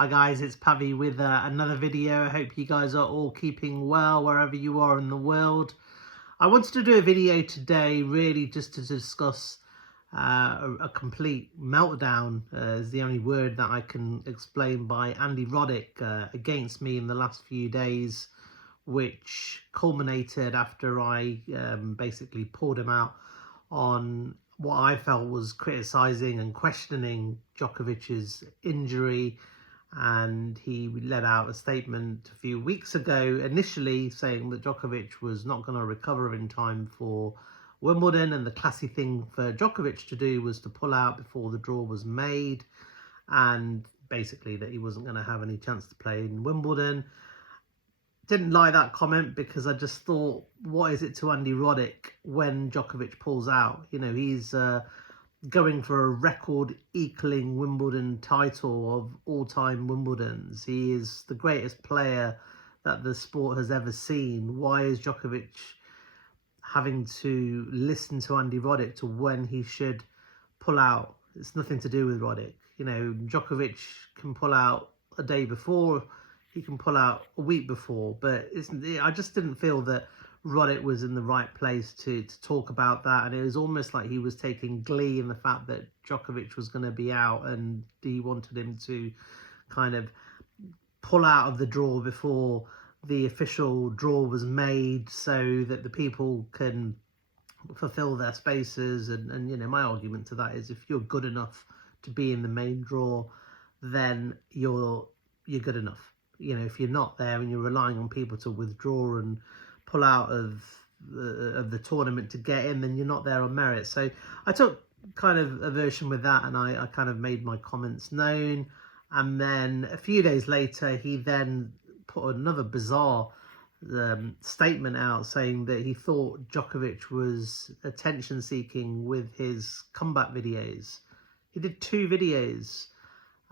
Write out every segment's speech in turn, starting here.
Hi guys, it's Pavi with another video. I hope you guys are all keeping well wherever you are in the world. I wanted to do a video today really just to discuss a complete meltdown, is the only word that I can explain, by Andy Roddick against me in the last few days, which culminated after I basically pulled him out on what I felt was criticising and questioning Djokovic's injury. And he let out a statement a few weeks ago, initially saying that Djokovic was not going to recover in time for Wimbledon, and the classy thing for Djokovic to do was to pull out before the draw was made, and basically that he wasn't going to have any chance to play in Wimbledon. Didn't like that comment because I just thought, what is it to Andy Roddick when Djokovic pulls out? You know, he's going for a record-equaling Wimbledon title of all-time Wimbledons. He is the greatest player that the sport has ever seen. Why is Djokovic having to listen to Andy Roddick to when he should pull out? It's nothing to do with Roddick. You know, Djokovic can pull out a day before, he can pull out a week before, but I just didn't feel that Roddick was in the right place to talk about that, and it was almost like he was taking glee in the fact that Djokovic was going to be out, and he wanted him to kind of pull out of the draw before the official draw was made so that the people can fulfill their spaces. And you know, my argument to that is, if you're good enough to be in the main draw, then you're good enough. You know, if you're not there and you're relying on people to withdraw and pull out of the tournament to get in, then you're not there on merit. So I took kind of aversion with that, and I kind of made my comments known. And then a few days later, he then put another bizarre statement out saying that he thought Djokovic was attention seeking with his comeback videos. He did 2 videos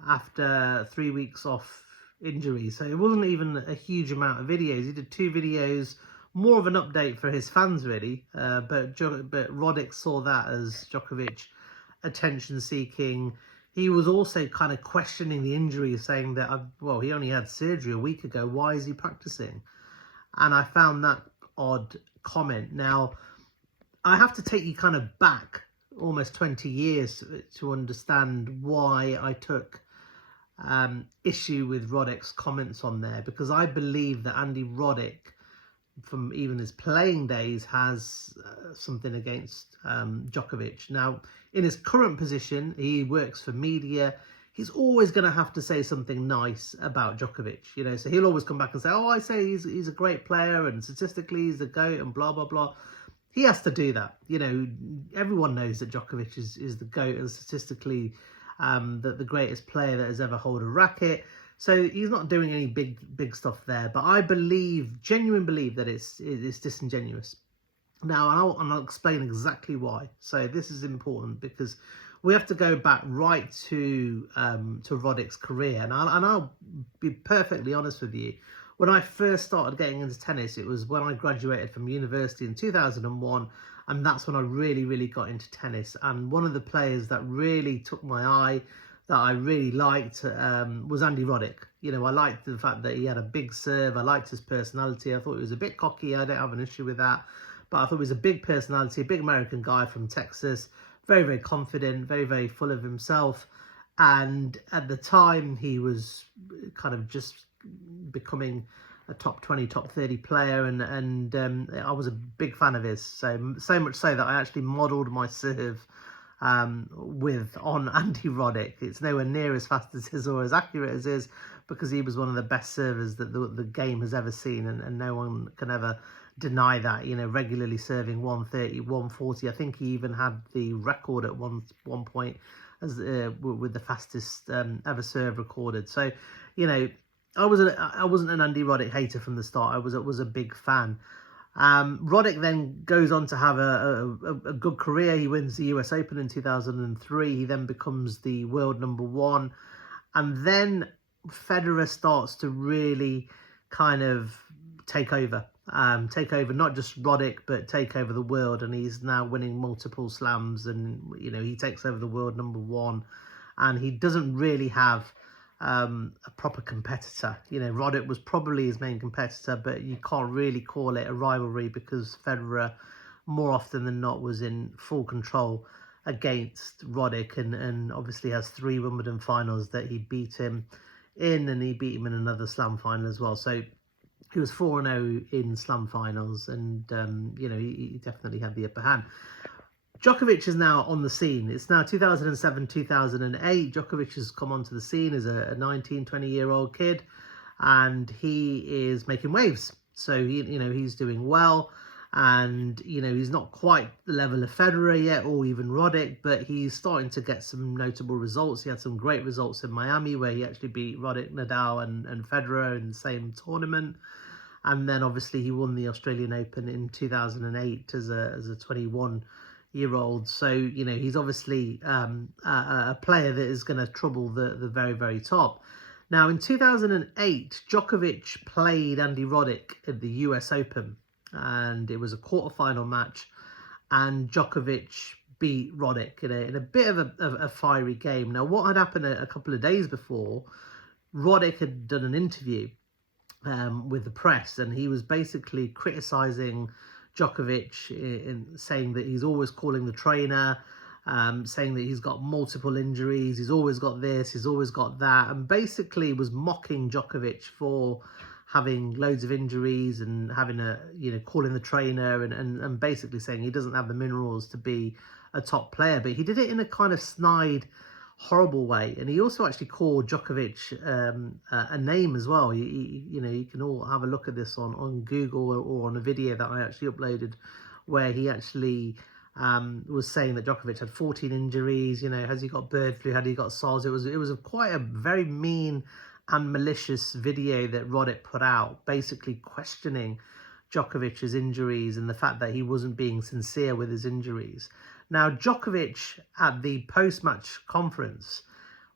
after 3 weeks off injury, so it wasn't even a huge amount of videos. He did 2 videos, more of an update for his fans really, but Roddick saw that as Djokovic attention seeking. He was also kind of questioning the injury, saying that well, he only had surgery a week ago, why is he practicing? And I found that odd comment. Now I have to take you kind of back almost 20 years to understand why I took issue with Roddick's comments on there, because I believe that Andy Roddick, from even his playing days, has something against Djokovic. Now, in his current position, he works for media. He's always going to have to say something nice about Djokovic, you know, so he'll always come back and say, oh, I say he's a great player and statistically he's the GOAT and blah, blah, blah. He has to do that. You know, everyone knows that Djokovic is the GOAT and statistically the greatest player that has ever held a racket. So he's not doing any big stuff there. But I genuinely believe that it's disingenuous. Now, I'll explain exactly why. So this is important because we have to go back right to Roddick's career. And I'll be perfectly honest with you. When I first started getting into tennis, it was when I graduated from university in 2001. And that's when I really got into tennis. And one of the players that really took my eye, that I really liked, was Andy Roddick. You know, I liked the fact that he had a big serve. I liked his personality. I thought he was a bit cocky. I don't have an issue with that. But I thought he was a big personality, a big American guy from Texas. Very confident, very full of himself. And at the time, he was kind of just becoming a top 20, top 30 player, and I was a big fan of his. So much so that I actually modelled my serve on Andy Roddick. It's nowhere near as fast as his or as accurate as his, because he was one of the best servers that the game has ever seen, and no one can ever deny that. You know, regularly serving 130, 140. I think he even had the record at one point as with the fastest ever serve recorded. So, you know, I wasn't an Andy Roddick hater from the start. I was a big fan. Roddick then goes on to have a good career. He wins the US Open in 2003. He then becomes the world #1. And then Federer starts to really kind of take over not just Roddick, but take over the world. And he's now winning multiple slams, and, you know, he takes over the world #1. And he doesn't really have a proper competitor. You know, Roddick was probably his main competitor, but you can't really call it a rivalry because Federer, more often than not, was in full control against Roddick, and obviously has 3 Wimbledon finals that he beat him in, and he beat him in another Slam final as well. So he was 4-0 in Slam finals, and you know, he definitely had the upper hand. Djokovic is now on the scene. It's now 2007, 2008. Djokovic has come onto the scene as a 19, 20-year-old kid, and he is making waves. So you know, he's doing well, and you know, he's not quite the level of Federer yet, or even Roddick, but he's starting to get some notable results. He had some great results in Miami, where he actually beat Roddick, Nadal, and Federer in the same tournament. And then obviously he won the Australian Open in 2008 as a 21-year-old. So, you know, he's obviously a player that is going to trouble the very, very top. Now, in 2008, Djokovic played Andy Roddick at the US Open, and it was a quarterfinal match, and Djokovic beat Roddick in a bit of a fiery game. Now, what had happened a couple of days before, Roddick had done an interview with the press, and he was basically criticising Djokovic in saying that he's always calling the trainer, saying that he's got multiple injuries, he's always got this, he's always got that, and basically was mocking Djokovic for having loads of injuries and having calling the trainer and basically saying he doesn't have the minerals to be a top player. But he did it in a kind of snide, horrible way, and he also actually called Djokovic a name as well. You know, you can all have a look at this on Google or on a video that I actually uploaded, where he actually was saying that Djokovic had 14 injuries. You know, has he got bird flu? Had he got SARS? It was quite a very mean and malicious video that Roddick put out, basically questioning Djokovic's injuries and the fact that he wasn't being sincere with his injuries. Now, Djokovic at the post-match conference,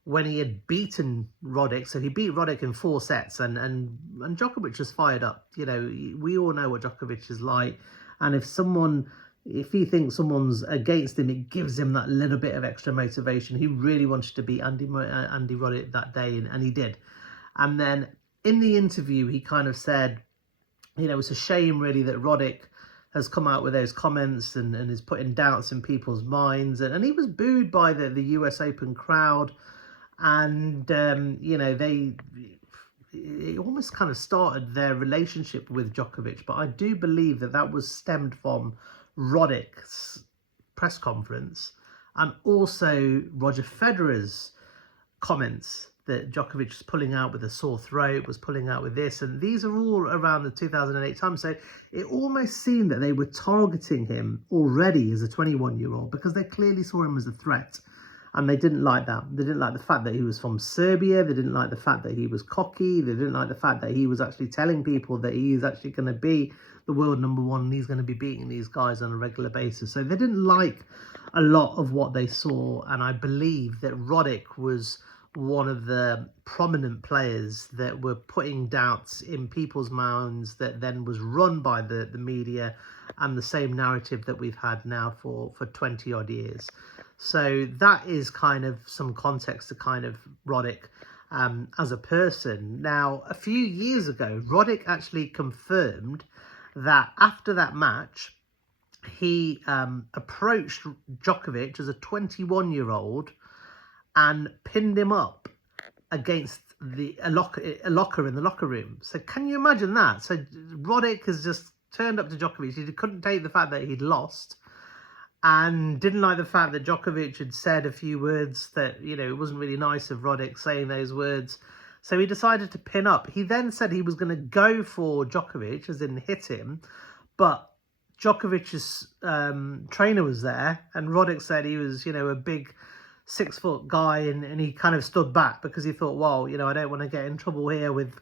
when he had beaten Roddick, so he beat Roddick in 4 sets, and Djokovic was fired up. You know, we all know what Djokovic is like, and if he thinks someone's against him, it gives him that little bit of extra motivation. He really wanted to beat Andy Roddick that day, and he did. And then in the interview, he kind of said, you know, it's a shame really that Roddick has come out with those comments and is putting doubts in people's minds. And he was booed by the US Open crowd. And, you know, it almost kind of started their relationship with Djokovic. But I do believe that was stemmed from Roddick's press conference and also Roger Federer's comments that Djokovic was pulling out with a sore throat, was pulling out with this, and these are all around the 2008 time. So it almost seemed that they were targeting him already as a 21-year-old because they clearly saw him as a threat, and they didn't like that. They didn't like the fact that he was from Serbia. They didn't like the fact that he was cocky. They didn't like the fact that he was actually telling people that he is actually going to be the world #1 and he's going to be beating these guys on a regular basis. So they didn't like a lot of what they saw, and I believe that Roddick was one of the prominent players that were putting doubts in people's minds that then was run by the media and the same narrative that we've had now for 20 odd years. So that is kind of some context to kind of Roddick as a person. Now, a few years ago, Roddick actually confirmed that after that match, he approached Djokovic as a 21-year-old and pinned him up against a locker in the locker room. So can you imagine that? So Roddick has just turned up to Djokovic. He couldn't take the fact that he'd lost and didn't like the fact that Djokovic had said a few words that, you know, it wasn't really nice of Roddick saying those words. So he decided to pin up. He then said he was going to go for Djokovic, as in hit him, but Djokovic's trainer was there, and Roddick said he was, you know, a big 6-foot guy, and he kind of stood back because he thought, well, you know, I don't want to get in trouble here with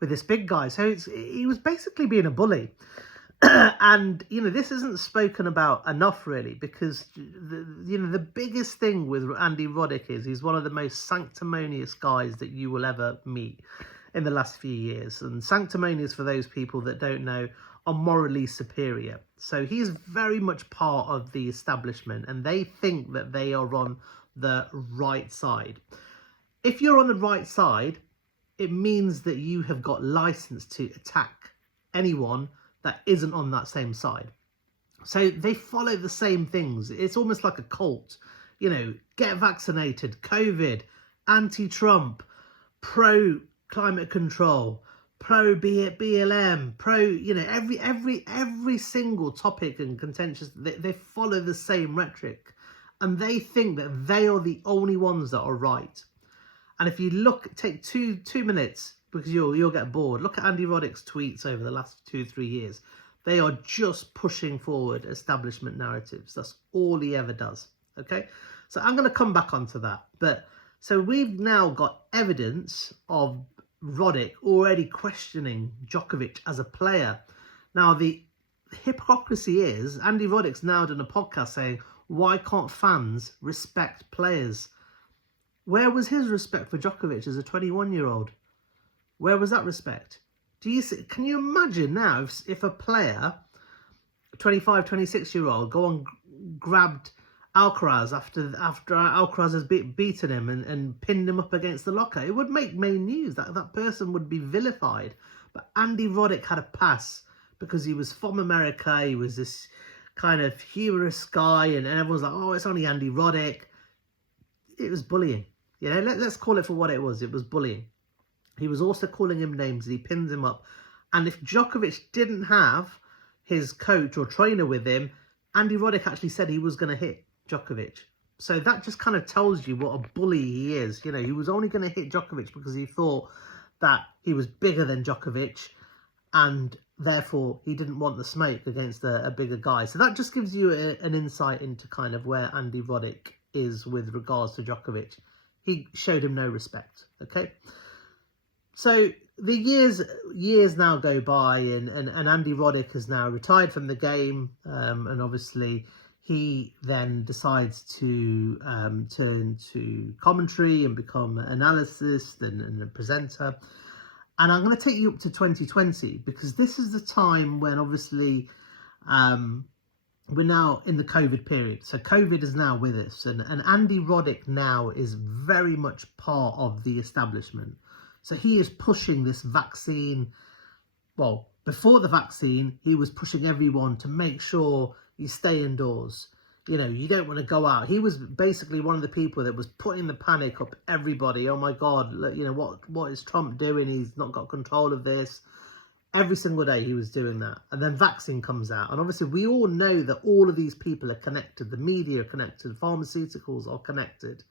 this big guy. So he was basically being a bully. And, you know, this isn't spoken about enough really, because the biggest thing with Andy Roddick is he's one of the most sanctimonious guys that you will ever meet in the last few years. And sanctimonious, for those people that don't know, are morally superior. So he's very much part of the establishment, and they think that they are on the right side. if you're on the right side, it means that you have got license to attack anyone that isn't on that same side. So they follow the same things. It's almost like a cult. You know, get vaccinated, COVID, anti-Trump, pro-climate control, pro-BLM, you know, every single topic and contentious, they follow the same rhetoric. And they think that they are the only ones that are right. And if you take two minutes, because you'll get bored, look at Andy Roddick's tweets over the last 2-3 years. They are just pushing forward establishment narratives. That's all he ever does. Okay, so I'm going to come back onto that. But so we've now got evidence of Roddick already questioning Djokovic as a player. Now, the hypocrisy is Andy Roddick's now done a podcast saying, why can't fans respect players? Where was his respect for Djokovic as a 21-year-old? Where was that respect? Can you imagine now if a player, a 25, 26-year-old, go and grabbed Alcaraz after Alcaraz has beaten him and pinned him up against the locker? It would make main news. That person would be vilified. But Andy Roddick had a pass because he was from America. He was this kind of humorous guy, and everyone's like, oh, it's only Andy Roddick. It was bullying. You know, let's call it for what it was. It was bullying. He was also calling him names and he pins him up. And if Djokovic didn't have his coach or trainer with him, Andy Roddick actually said he was going to hit Djokovic. So that just kind of tells you what a bully he is. You know, he was only going to hit Djokovic because he thought that he was bigger than Djokovic and therefore he didn't want the smoke against a bigger guy. So that just gives you an insight into kind of where Andy Roddick is with regards to Djokovic. He showed him no respect, okay? So the years now go by and Andy Roddick has now retired from the game, and obviously he then decides to turn to commentary and become an analyst and a presenter. And I'm going to take you up to 2020 because this is the time when obviously we're now in the COVID period. So COVID is now with us, and Andy Roddick now is very much part of the establishment. So he is pushing this vaccine. Well, before the vaccine, he was pushing everyone to make sure you stay indoors. You know, you don't want to go out. He was basically one of the people that was putting the panic up everybody. Oh my God, you know, what is Trump doing? He's not got control of this. Every single day he was doing that. And then vaccine comes out. And obviously we all know that all of these people are connected. The media are connected. Pharmaceuticals are connected.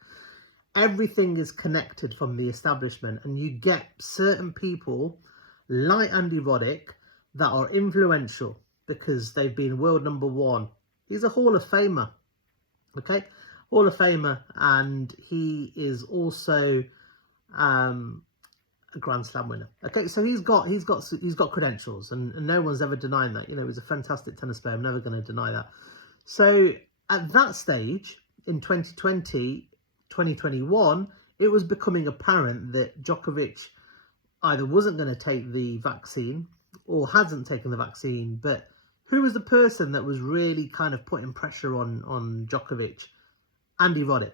Everything is connected from the establishment, and you get certain people like Andy Roddick that are influential because they've been world number one. He's a Hall of Famer, okay? Hall of Famer, and he is also a Grand Slam winner. Okay, so he's got credentials, and no one's ever denying that. You know, he's a fantastic tennis player. I'm never going to deny that. So at that stage in 2020. 2021, it was becoming apparent that Djokovic either wasn't going to take the vaccine or hasn't taken the vaccine. But who was the person that was really kind of putting pressure on Djokovic? Andy Roddick.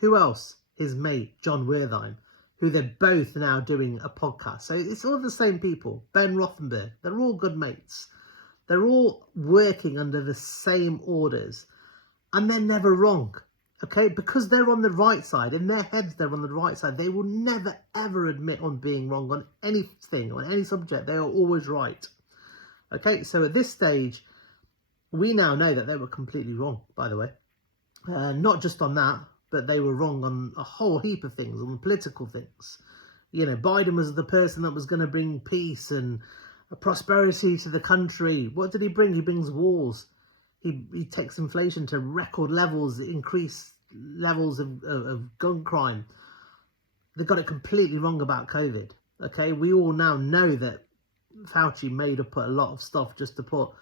Who else? His mate, John Wertheim, who they're both now doing a podcast. So it's all the same people. Ben Rothenberg. They're all good mates. They're all working under the same orders. And they're never wrong. Okay, because they're on the right side. In their heads, they're on the right side. They will never, ever admit on being wrong on anything, on any subject. They are always right. Okay, so at this stage, we now know that they were completely wrong, by the way. Not just on that, but they were wrong on a whole heap of things, on political things. You know, Biden was the person that was going to bring peace and prosperity to the country. What did he bring? He brings wars. He takes inflation to record levels, increased levels of gun crime. They got it completely wrong about COVID. Okay, we all now know that Fauci made up a lot of stuff just to put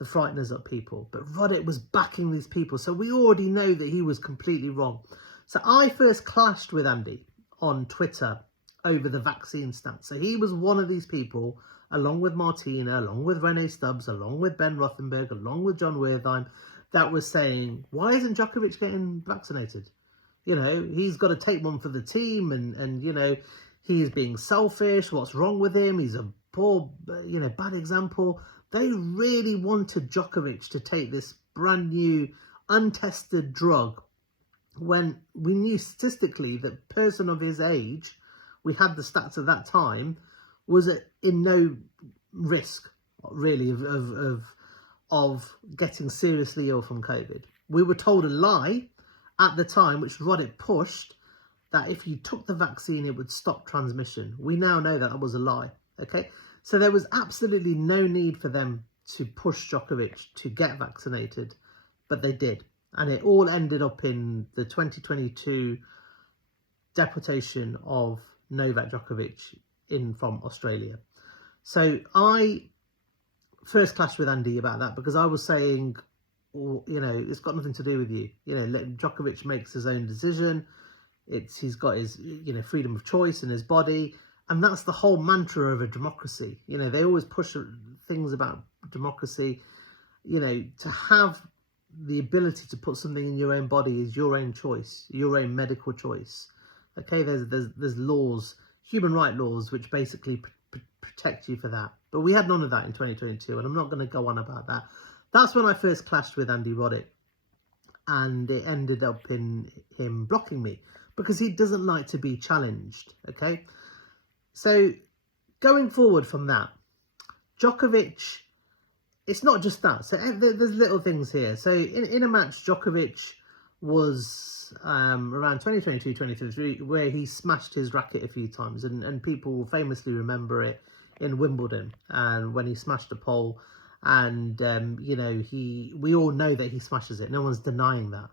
the frighteners up people. But Roddick was backing these people. So we already know that he was completely wrong. So I first clashed with Andy on Twitter over the vaccine stance. So he was one of these people, along with Martina, along with Renee Stubbs, along with Ben Rothenberg, along with John Wertheim, that was saying, why isn't Djokovic getting vaccinated? You know, he's got to take one for the team, and you know, he's being selfish. What's wrong with him? He's a poor, you know, bad example. They really wanted Djokovic to take this brand new, untested drug when we knew statistically that a person of his age, we had the stats at that time, was in no risk really of getting seriously ill from COVID. We were told a lie at the time, which Roddick pushed, that if you took the vaccine, it would stop transmission. We now know that that was a lie. Okay, so there was absolutely no need for them to push Djokovic to get vaccinated, but they did. And it all ended up in the 2022 deportation of Novak Djokovic in from Australia. So I first clashed with Andy about that because I was saying, you know, it's got nothing to do with you. You know, let Djokovic makes his own decision. He's got his, you know, freedom of choice in his body. And that's the whole mantra of a democracy. You know, they always push things about democracy. You know, to have the ability to put something in your own body is your own choice, your own medical choice. Okay, there's laws, human rights laws, which basically protect you for that. But we had none of that in 2022, and I'm not going to go on about that. That's when I first clashed with Andy Roddick, and it ended up in him blocking me because he doesn't like to be challenged. Okay, so going forward from that, Djokovic, it's not just that. So there's little things here. So in a match, Djokovic was around 2022, 2023, where he smashed his racket a few times. And people famously remember it in Wimbledon, and when he smashed a pole. And, you know, we all know that he smashes it. No one's denying that.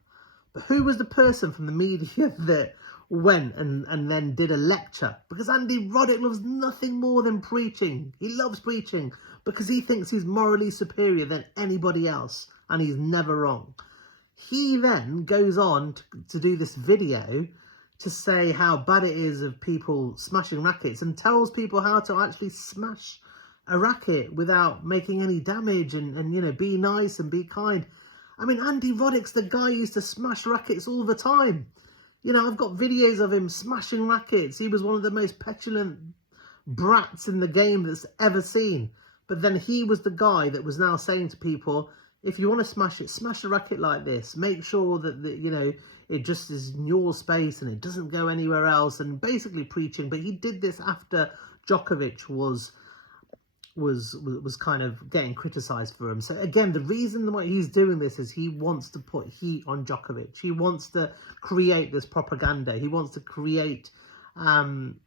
But who was the person from the media that went and then did a lecture? Because Andy Roddick loves nothing more than preaching. He loves preaching because he thinks he's morally superior than anybody else, and he's never wrong. He then goes on to do this video to say how bad it is of people smashing rackets, and tells people how to actually smash a racket without making any damage, and you know, be nice and be kind. I mean, Andy Roddick's the guy who used to smash rackets all the time. You know, I've got videos of him smashing rackets. He was one of the most petulant brats in the game that's ever seen. But then he was the guy that was now saying to people, if you want to smash it, smash a racket like this. Make sure that, you know, it just is in your space and it doesn't go anywhere else. And basically preaching. But he did this after Djokovic was kind of getting criticised for him. So again, the reason why he's doing this is he wants to put heat on Djokovic. He wants to create this propaganda. He wants to create an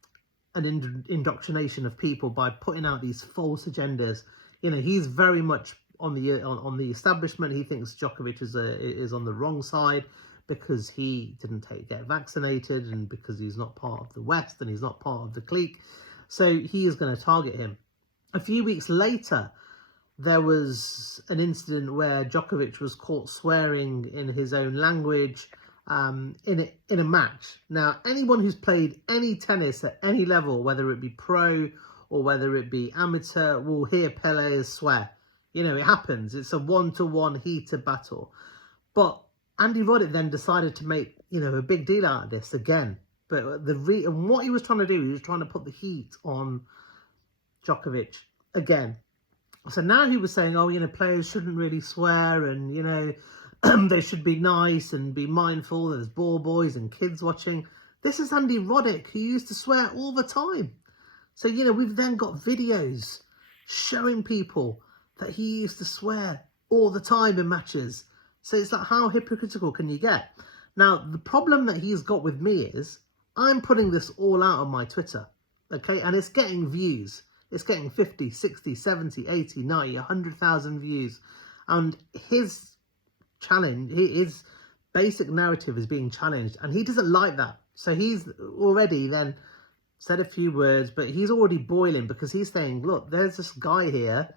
indoctrination of people by putting out these false agendas. You know, he's very much on the establishment. He thinks Djokovic is on the wrong side because he didn't get vaccinated, and because he's not part of the West and he's not part of the clique. So he is going to target him. A few weeks later, there was an incident where Djokovic was caught swearing in his own language in a match. Now, anyone who's played any tennis at any level, whether it be pro or whether it be amateur, will hear players swear. You know, it happens. It's a one-to-one heated battle. But Andy Roddick then decided to make, you know, a big deal out of this again. But and what he was trying to do, he was trying to put the heat on Djokovic again. So now he was saying, oh, you know, players shouldn't really swear, and, you know, they should be nice and be mindful. There's ball boys and kids watching. This is Andy Roddick, who used to swear all the time. So, you know, we've then got videos showing people that he used to swear all the time in matches. So it's like, how hypocritical can you get? Now, the problem that he's got with me is I'm putting this all out on my Twitter, okay? And it's getting views. It's getting 50, 60, 70, 80, 90, 100,000 views. And his challenge, his basic narrative is being challenged. And he doesn't like that. So he's already then said a few words, but he's already boiling because he's saying, look, there's this guy here,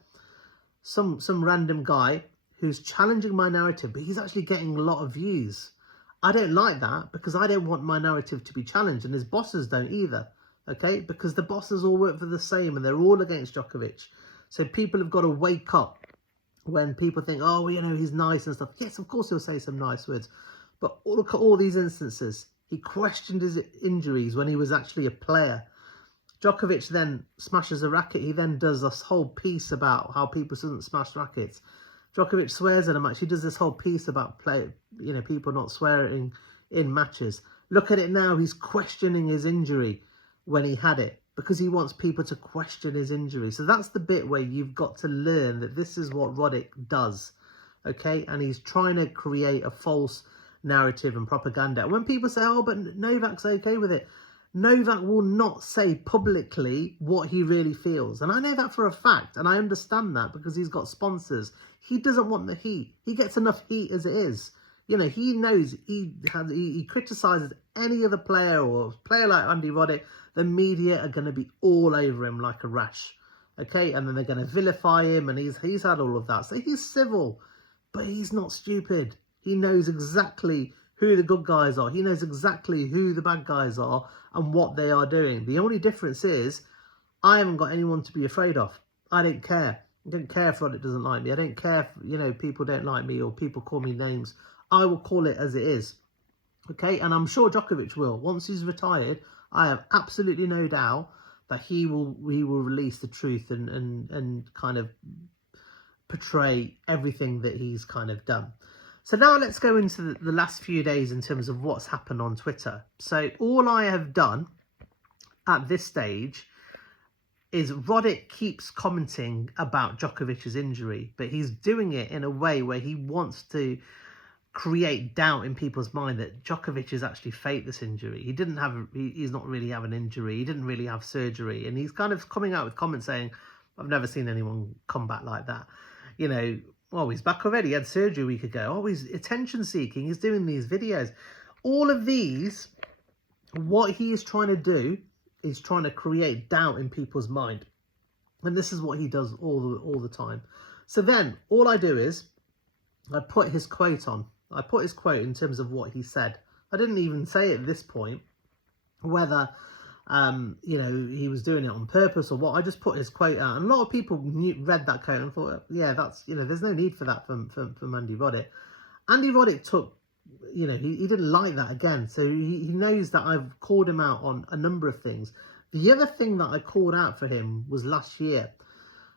some random guy who's challenging my narrative, but he's actually getting a lot of views. I don't like that because I don't want my narrative to be challenged, and his bosses don't either. Okay, because the bosses all work for the same and they're all against Djokovic. So people have got to wake up when people think, oh, you know, he's nice and stuff. Yes, of course he'll say some nice words. But look at all these instances. He questioned his injuries when he was actually a player. Djokovic then smashes a racket. He then does this whole piece about how people shouldn't smash rackets. Djokovic swears in a match. He does this whole piece about people not swearing in matches. Look at it now. He's questioning his injury when he had it because he wants people to question his injury. So that's the bit where you've got to learn that this is what Roddick does, okay? And he's trying to create a false narrative and propaganda. And when people say, oh, but Novak's okay with it, Novak will not say publicly what he really feels. And I know that for a fact. And I understand that because he's got sponsors. He doesn't want the heat. He gets enough heat as it is. You know, he knows he criticizes any other player or a player like Andy Roddick. The media are going to be all over him like a rash. Okay, and then they're going to vilify him. And he's had all of that. So he's civil, but he's not stupid. He knows exactly who the good guys are. He knows exactly who the bad guys are and what they are doing. The only difference is I haven't got anyone to be afraid of. I don't care. I don't care if Roddick doesn't like me. I don't care if, people don't like me or people call me names. I will call it as it is. Okay, and I'm sure Djokovic will. Once he's retired, I have absolutely no doubt that he will release the truth and kind of portray everything that he's kind of done. So now let's go into the last few days in terms of what's happened on Twitter. So all I have done at this stage is Roddick keeps commenting about Djokovic's injury, but he's doing it in a way where he wants to create doubt in people's mind that Djokovic has actually faked this injury. He's not really have an injury. He didn't really have surgery. And he's kind of coming out with comments saying, I've never seen anyone come back like that. Oh, he's back already. He had surgery a week ago. Oh, he's attention seeking. He's doing these videos. All of these, what he is trying to do is trying to create doubt in people's mind. And this is what he does all the time. So then all I do is I put his quote on. I put his quote in terms of what he said. I didn't even say at this point whether he was doing it on purpose or what. I just put his quote out, and a lot of people read that quote and thought, yeah, that's, there's no need for that from Andy Roddick. Andy Roddick took, he didn't like that again, so he knows that I've called him out on a number of things. The other thing that I called out for him was last year.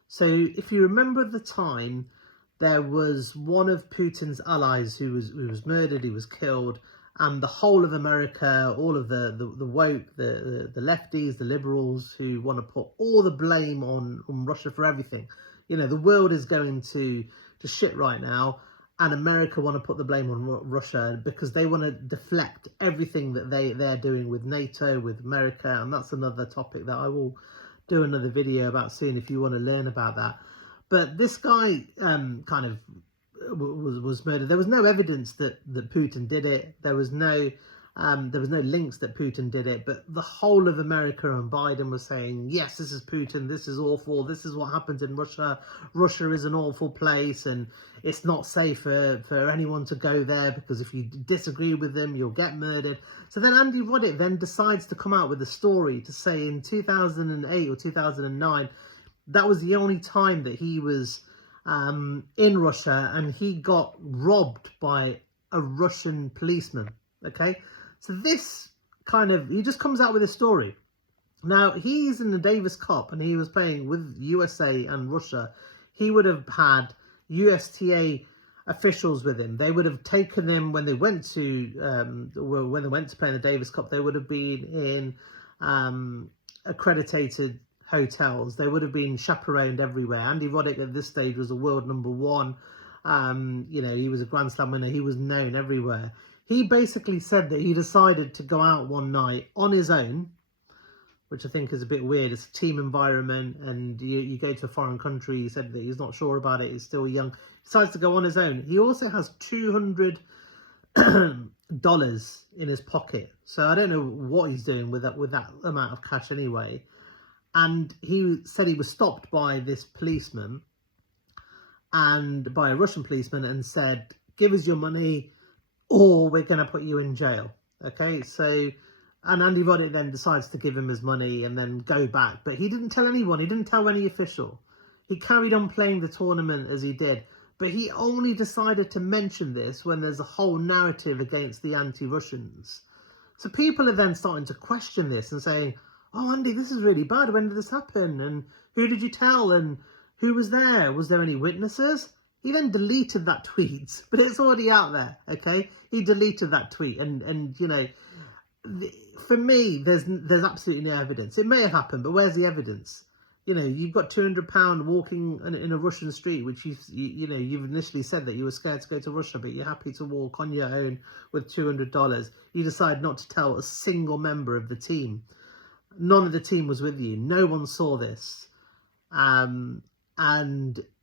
So if you remember the time, there was one of Putin's allies who was murdered, he was killed. And the whole of America, all of the woke, the lefties, the liberals who want to put all the blame on Russia for everything. The world is going to shit right now, and America want to put the blame on Russia because they want to deflect everything that they're doing with NATO, with America, and that's another topic that I will do another video about soon if you want to learn about that. But this guy kind of was murdered. There was no evidence that Putin did it. There was no links that Putin did it. But the whole of America and Biden was saying, yes, this is Putin. This is awful. This is what happens in Russia. Russia is an awful place, and it's not safe for anyone to go there because if you disagree with them, you'll get murdered. So then Andy Roddick then decides to come out with a story to say in 2008 or 2009, that was the only time that he was in Russia, and he got robbed by a Russian policeman. Okay, so this he just comes out with a story. Now he's in the Davis Cup and he was playing with USA and Russia. He would have had USTA officials with him. They would have taken him when they went to play in the Davis Cup. They would have been in accredited hotels. They would have been chaperoned everywhere. Andy Roddick at this stage was a world number one. He was a Grand Slam winner. He was known everywhere. He basically said that he decided to go out one night on his own, which I think is a bit weird. It's a team environment, and you go to a foreign country. He said that he's not sure about it. He's still young. He decides to go on his own. He also has $200 in his pocket. So I don't know what he's doing with that amount of cash anyway. And he said he was stopped by this policeman and by a Russian policeman and said, give us your money or we're going to put you in jail. Okay, so, and Andy Roddick then decides to give him his money and then go back. But he didn't tell anyone. He didn't tell any official. He carried on playing the tournament as he did. But he only decided to mention this when there's a whole narrative against the anti-Russians. So people are then starting to question this and saying, oh, Andy, this is really bad. When did this happen? And who did you tell? And who was there? Was there any witnesses? He then deleted that tweet, but it's already out there, okay? He deleted that tweet. And you know, for me, there's absolutely no evidence. It may have happened, but where's the evidence? You know, you've got £200 walking in a Russian street, which you've initially said that you were scared to go to Russia, but you're happy to walk on your own with $200. You decide not to tell a single member of the team. None of the team was with you. No one saw this. And,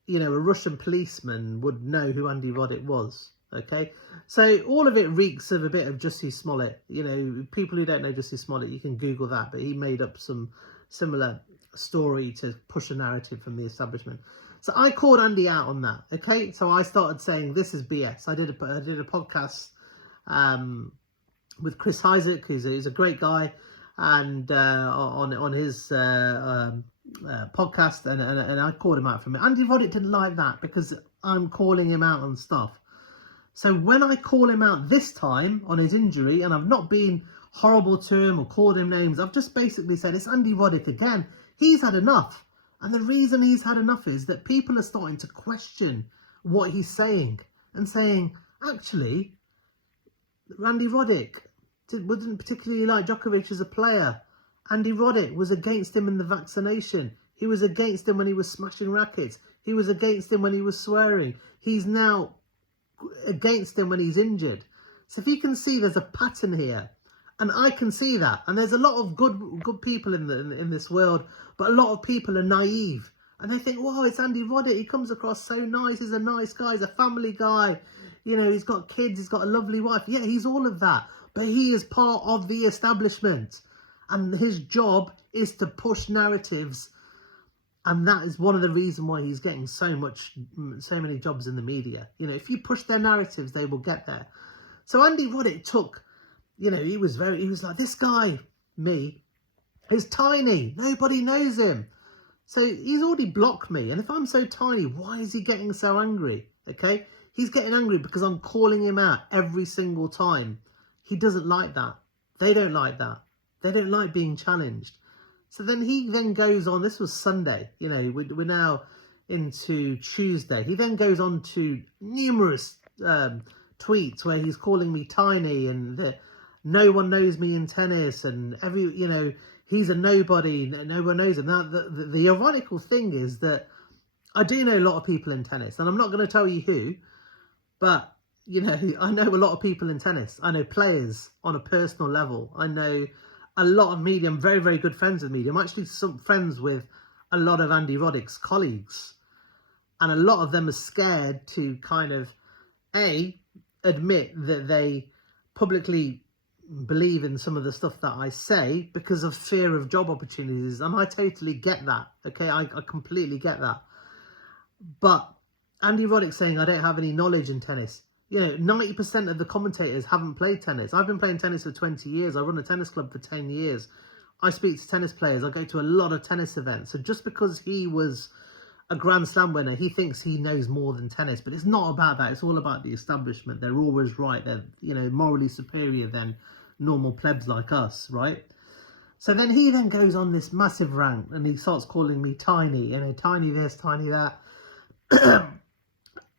you know, a Russian policeman would know who Andy Roddick was. Okay, so all of it reeks of a bit of Jussie Smollett. You know, people who don't know Jussie Smollett, you can Google that, but he made up some similar story to push a narrative from the establishment. So I called Andy out on that. Okay, so I started saying this is BS. I did a podcast with Chris Isaac, who's a great guy, and on his podcast, and I called him out from it. Andy Roddick didn't like that because I'm calling him out on stuff. So when I call him out this time on his injury, and I've not been horrible to him or called him names, I've just basically said, it's Andy Roddick again. He's had enough. And the reason he's had enough is that people are starting to question what he's saying and saying, actually, Andy Roddick wasn't particularly like Djokovic as a player. Andy Roddick was against him in the vaccination. He was against him when he was smashing rackets. He was against him when he was swearing. He's now against him when he's injured. So if you can see, there's a pattern here, and I can see that. And there's a lot of good people in this world, but a lot of people are naive and they think, wow, it's Andy Roddick. He comes across so nice. He's a nice guy. He's a family guy. You know, he's got kids. He's got a lovely wife. Yeah, he's all of that, but he is part of the establishment, and his job is to push narratives. And that is one of the reasons why he's getting so many jobs in the media. You know, if you push their narratives, they will get there. So Andy Roddick took, you know, he was like, this guy, me, is tiny. Nobody knows him. So he's already blocked me. And if I'm so tiny, why is he getting so angry? Okay, he's getting angry because I'm calling him out every single time. He doesn't like that. They don't like that. They don't like being challenged. So then he goes on, this was Sunday, you know, we're now into Tuesday. He then goes on to numerous tweets where he's calling me tiny and that no one knows me in tennis and you know, he's a nobody, no one knows him. Now, the ironical thing is that I do know a lot of people in tennis, and I'm not going to tell you who, but, you know, I know a lot of people in tennis. I know players on a personal level. I know a lot of media. I'm very, very good friends with media. I'm actually friends with a lot of Andy Roddick's colleagues. And a lot of them are scared to kind of, admit that they publicly believe in some of the stuff that I say because of fear of job opportunities. And I totally get that. Okay, I completely get that. But Andy Roddick saying I don't have any knowledge in tennis. You know, 90% of the commentators haven't played tennis. I've been playing tennis for 20 years. I run a tennis club for 10 years. I speak to tennis players. I go to a lot of tennis events. So just because he was a Grand Slam winner, he thinks he knows more than tennis. But it's not about that. It's all about the establishment. They're always right. They're, you know, morally superior than normal plebs like us, right? So then he then goes on this massive rant and he starts calling me tiny, you know, tiny this, tiny that.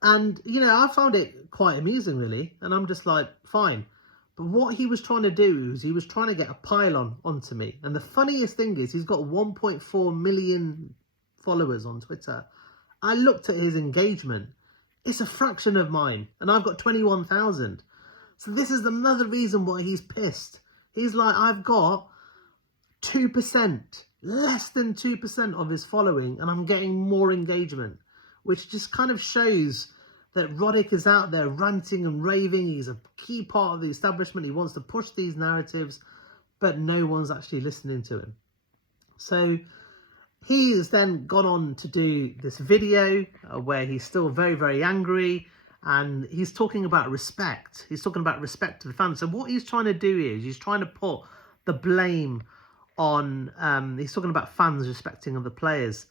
And, you know, I found it quite amusing, really. And I'm just like, fine. But what he was trying to do is he was trying to get a pile onto me. And the funniest thing is he's got 1.4 million followers on Twitter. I looked at his engagement. It's a fraction of mine. And I've got 21,000. So this is another reason why he's pissed. He's like, I've got 2%, less than 2% of his following, and I'm getting more engagement. Which just kind of shows that Roddick is out there ranting and raving. He's a key part of the establishment. He wants to push these narratives, but no one's actually listening to him. So he has then gone on to do this video where he's still very, very angry. And he's talking about respect. He's talking about respect to the fans. So what he's trying to do is he's trying to put the blame on... he's talking about fans respecting other players.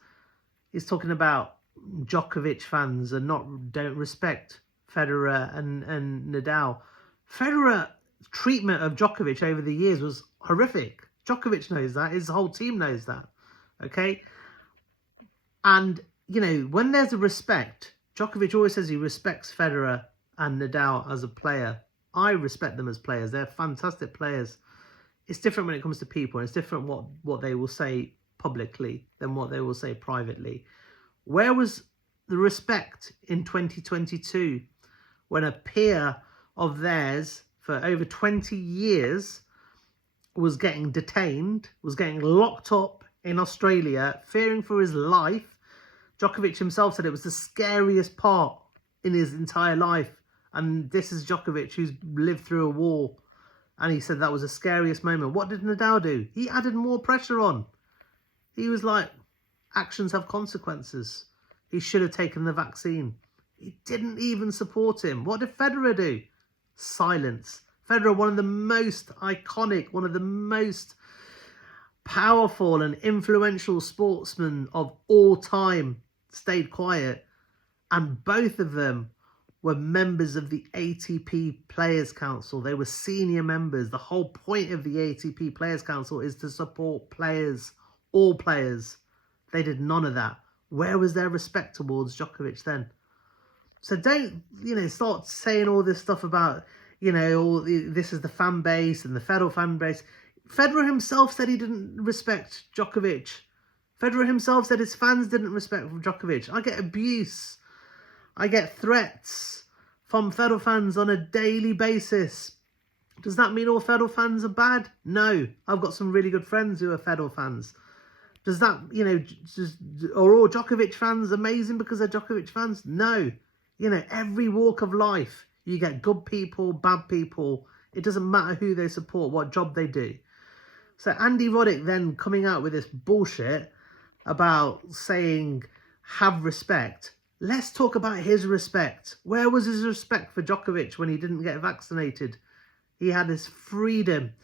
He's talking about Djokovic fans don't respect Federer and Nadal. Federer treatment of Djokovic over the years was horrific. Djokovic knows that. His whole team knows that. Okay? And, you know, when there's a respect, Djokovic always says he respects Federer and Nadal as a player. I respect them as players. They're fantastic players. It's different when it comes to people. It's different what they will say publicly than what they will say privately. Where was the respect in 2022 when a peer of theirs for over 20 years was getting detained, was getting locked up in Australia, fearing for his life? Djokovic himself said it was the scariest part in his entire life. And this is Djokovic, who's lived through a war. And he said that was the scariest moment. What did Nadal do? He added more pressure on. He was like, actions have consequences. He should have taken the vaccine. He didn't even support him. What did Federer do? Silence. Federer, one of the most iconic, one of the most powerful and influential sportsmen of all time, stayed quiet. And both of them were members of the ATP Players Council. They were senior members. The whole point of the ATP Players Council is to support players, all players. They did none of that. Where was their respect towards Djokovic then? So don't, start saying all this stuff about, this is the fan base and the Federer fan base. Federer himself said he didn't respect Djokovic. Federer himself said his fans didn't respect Djokovic. I get abuse. I get threats from Federer fans on a daily basis. Does that mean all Federer fans are bad? No. I've got some really good friends who are Federer fans. Does that, are all Djokovic fans amazing because they're Djokovic fans? No. Every walk of life, you get good people, bad people. It doesn't matter who they support, what job they do. So Andy Roddick then coming out with this bullshit about saying, have respect. Let's talk about his respect. Where was his respect for Djokovic when he didn't get vaccinated? He had his freedom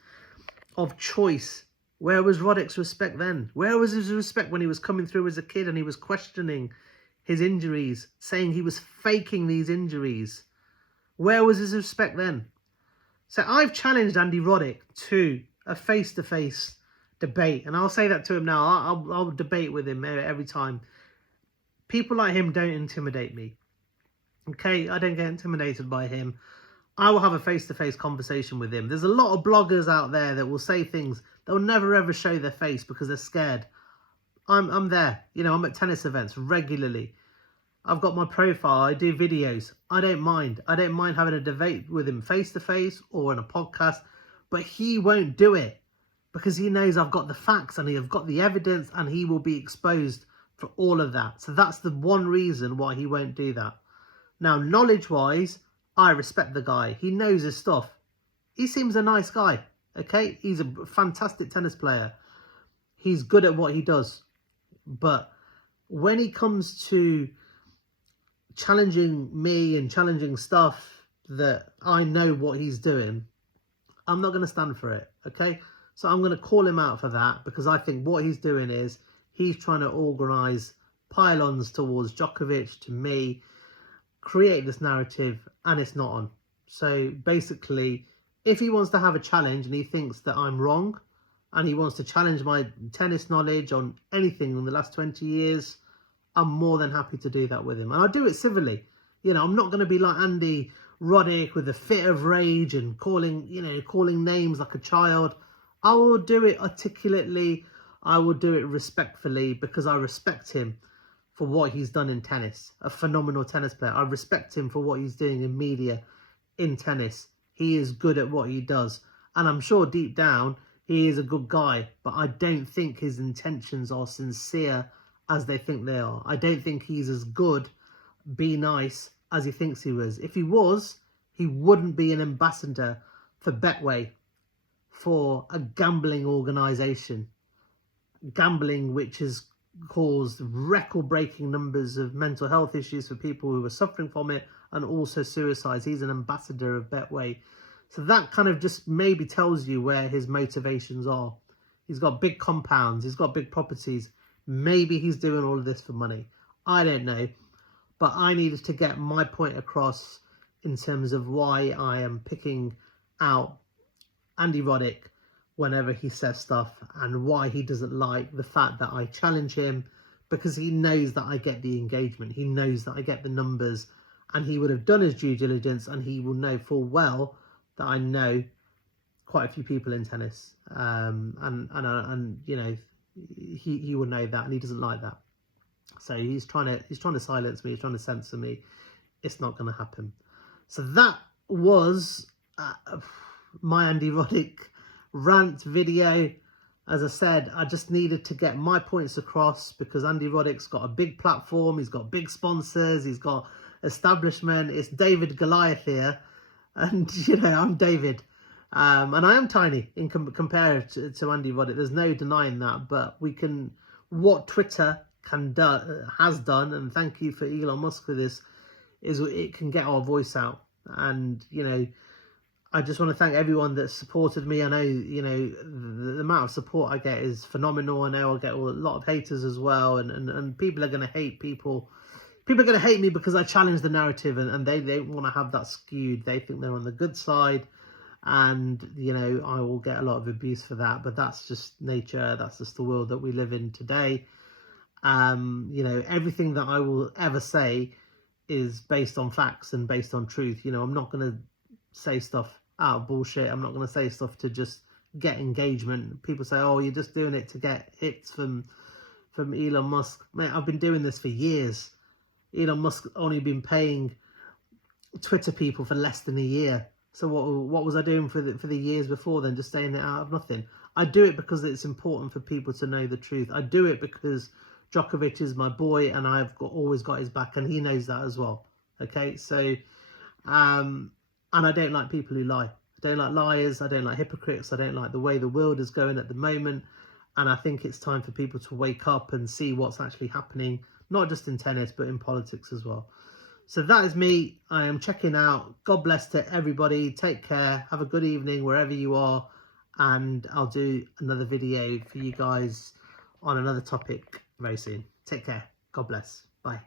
of choice. Where was Roddick's respect then? Where was his respect when he was coming through as a kid and he was questioning his injuries, saying he was faking these injuries? Where was his respect then? So I've challenged Andy Roddick to a face-to-face debate, and I'll say that to him now. I'll debate with him every time. People like him don't intimidate me. Okay, I don't get intimidated by him. I will have a face-to-face conversation with him. There's a lot of bloggers out there that will say things. They'll never ever show their face because they're scared. I'm there. I'm at tennis events regularly. I've got my profile. I do videos. I don't mind. I don't mind having a debate with him face-to-face or in a podcast. But he won't do it because he knows I've got the facts and I've got the evidence and he will be exposed for all of that. So that's the one reason why he won't do that. Now, knowledge-wise, I respect the guy. He knows his stuff. He seems a nice guy, okay? He's a fantastic tennis player. He's good at what he does. But when he comes to challenging me and challenging stuff that I know what he's doing, I'm not going to stand for it, okay? So I'm going to call him out for that because I think what he's doing is he's trying to organise pylons towards Djokovic, to me, create this narrative, and it's not on. So basically, if he wants to have a challenge and he thinks that I'm wrong and he wants to challenge my tennis knowledge on anything in the last 20 years, I'm more than happy to do that with him. And I'll do it civilly. I'm not going to be like Andy Roddick with a fit of rage and calling names like a child. I will do it articulately. I will do it respectfully because I respect him for what he's done in tennis. A phenomenal tennis player. I respect him for what he's doing in media in tennis. He is good at what he does. And I'm sure deep down he is a good guy. But I don't think his intentions are sincere as they think they are. I don't think he's as good, be nice, as he thinks he was. If he was, he wouldn't be an ambassador for Betway, for a gambling organisation. Gambling which has caused record-breaking numbers of mental health issues for people who are suffering from it and also suicides. He's an ambassador of Betway. So that kind of just maybe tells you where his motivations are. He's got big compounds. He's got big properties. Maybe he's doing all of this for money. I don't know. But I needed to get my point across in terms of why I am picking out Andy Roddick whenever he says stuff, and why he doesn't like the fact that I challenge him, because he knows that I get the engagement, he knows that I get the numbers, and he would have done his due diligence, and he will know full well that I know quite a few people in tennis, and you know, he will know that, and he doesn't like that. So he's trying to silence me, he's trying to censor me. It's not going to happen. So that was my Andy Roddick rant video. As I said, I just needed to get my points across, because Andy Roddick's got a big platform, he's got big sponsors, he's got establishment. It's David Goliath here, and you know, I'm David, and I am tiny in compared to Andy Roddick. There's no denying that. But we can, what Twitter has done, and thank you for Elon Musk for this, is it can get our voice out. And you know, I just want to thank everyone that supported me. I know, you know, the amount of support I get is phenomenal. I know I'll get a lot of haters as well, and people are going to hate people. People are going to hate me because I challenge the narrative, and they want to have that skewed. They think they're on the good side, and you know, I will get a lot of abuse for that. But that's just nature. That's just the world that we live in today. You know, everything that I will ever say is based on facts and based on truth. You know, I'm not going to say stuff out of bullshit. I'm not going to say stuff to just get engagement. People say, oh, you're just doing it to get hits from Elon Musk. Mate, I've been doing this for years. Elon Musk only been paying Twitter people for less than a year. So what was I doing for the years before then? Just saying it out of nothing. I do it because it's important for people to know the truth. I do it because Djokovic is my boy, and I've always got his back, and he knows that as well. Okay, so and I don't like people who lie. I don't like liars. I don't like hypocrites. I don't like the way the world is going at the moment. And I think it's time for people to wake up and see what's actually happening, not just in tennis, but in politics as well. So that is me. I am checking out. God bless to everybody. Take care. Have a good evening wherever you are. And I'll do another video for you guys on another topic very soon. Take care. God bless. Bye.